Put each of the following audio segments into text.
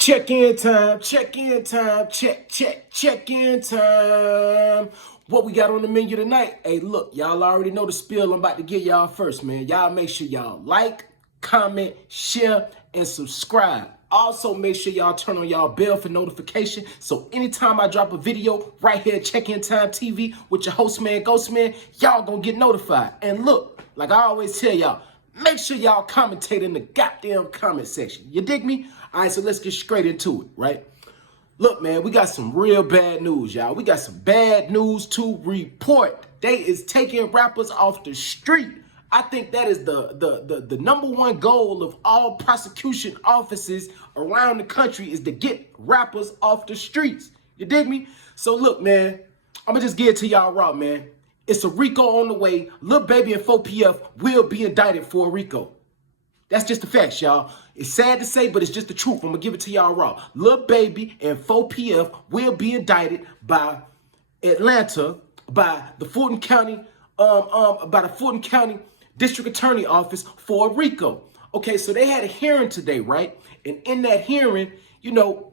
Check-in time, check-in time, check-in time. What we got on the menu tonight? Hey, look, y'all already know the spiel I'm about to give y'all first, man. Y'all make sure y'all like, comment, share, and subscribe. Also, make sure y'all turn on y'all bell for notification, so anytime I drop a video right here at Check-in Time TV with your host man, Ghost Man, y'all gonna get notified. And look, like I always tell y'all, make sure y'all commentate in the goddamn comment section. You dig me? All right, so let's get straight into it, right? Look, man, we got some real bad news, y'all. We got some bad news to report. They is taking rappers off the street. I think that is the number one goal of all prosecution offices around the country is to get rappers off the streets. You dig me? So look, man, I'm gonna just get it to y'all raw, man. It's a Rico on the way. Lil Baby and 4Pf will be indicted for a Rico. That's just the facts, y'all. It's sad to say, but it's just the truth. I'm gonna give it to y'all raw. Lil Baby and 4Pf will be indicted by Atlanta, by the Fulton County, District Attorney Office for a Rico. Okay, so they had a hearing today, right? And in that hearing, you know,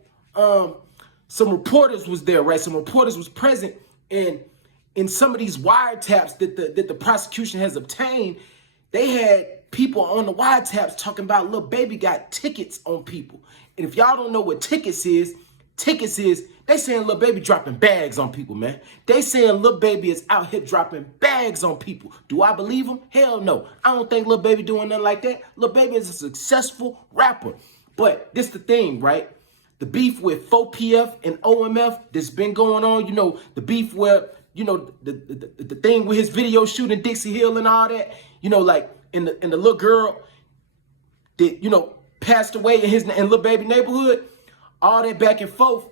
some reporters was there, right? Some reporters was present, and in some of these wiretaps that the prosecution has obtained, they had people on the wiretaps talking about Lil Baby got tickets on people. And if y'all don't know what tickets is, they saying Lil Baby dropping bags on people, man. They saying Lil Baby is out here dropping bags on people. Do I believe them? Hell no. I don't think Lil Baby doing nothing like that. Lil Baby is a successful rapper. But this the thing, right? The beef with 4Pf and OMF that's been going on, you know, the beef where, you know, the thing with his video shooting Dixie Hill and all that, you know, like, and the little girl that, you know, passed away in Lil Baby neighborhood, all that back and forth,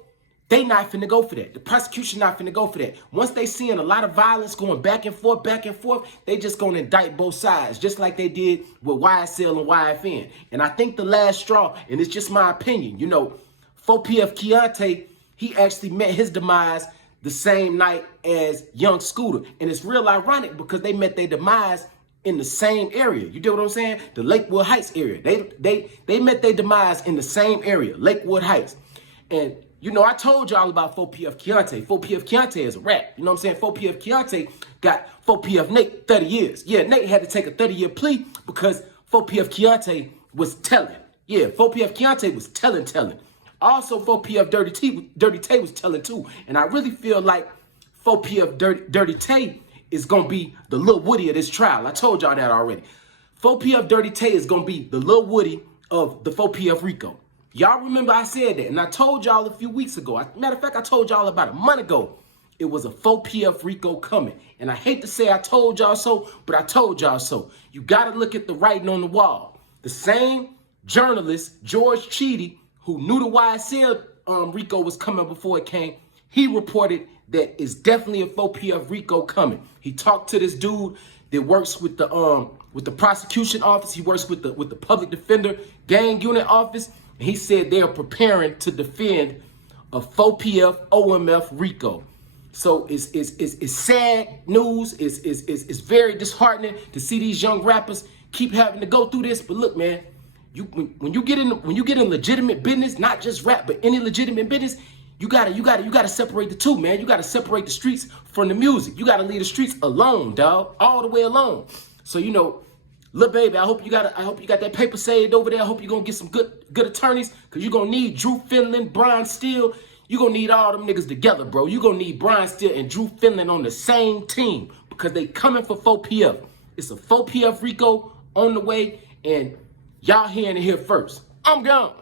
they not finna go for that. The prosecution not finna go for that. Once they seeing a lot of violence going back and forth, they just gonna indict both sides, just like they did with YSL and YFN. And I think the last straw, and it's just my opinion, you know, 4Pf Keontae, he actually met his demise the same night as Young Scooter. And it's real ironic because they met their demise in the same area. You get what I'm saying? The Lakewood Heights area. They met their demise in the same area, Lakewood Heights. And you know, I told y'all about 4Pf Keontae. 4Pf Keontae is a rap. You know what I'm saying? 4Pf Keontae got 4Pf Nate 30 years. Yeah, Nate had to take a 30-year plea because 4Pf Keontae was telling. Yeah, 4Pf Keontae was telling. Also, 4Pf Dirty Tay was telling too. And I really feel like 4Pf Dirty Tay is gonna be the Lil Woody of this trial. I told y'all that already. 4Pf Dirty Tay is gonna be the Lil Woody of the 4Pf Rico. Y'all remember I said that, and I told y'all a few weeks ago. Matter of fact, I told y'all about a month ago. It was a 4Pf Rico coming. And I hate to say I told y'all so, but I told y'all so. You gotta look at the writing on the wall. The same journalist, George Cheedy, who knew the YSL Rico was coming before it came, he reported that it's definitely a 4Pf Rico coming. He talked to this dude that works with the prosecution office. He works with the public defender gang unit office. And he said they are preparing to defend a 4Pf OMF Rico. So it's sad news. It's very disheartening to see these young rappers keep having to go through this. But look, man, when you get in legitimate business, not just rap, but any legitimate business, you gotta separate the two, man. You gotta separate the streets from the music. You gotta leave the streets alone, dog, all the way alone. So you know, Lil Baby, I hope you got that paper saved over there. I hope you're gonna get some good attorneys, cause you're gonna need Drew Finland, Brian Steele. You're gonna need all them niggas together, bro. You're gonna need Brian Steele and Drew Finland on the same team because they coming for 4Pf. It's a 4Pf Rico on the way, and y'all hearing it here first. I'm gone.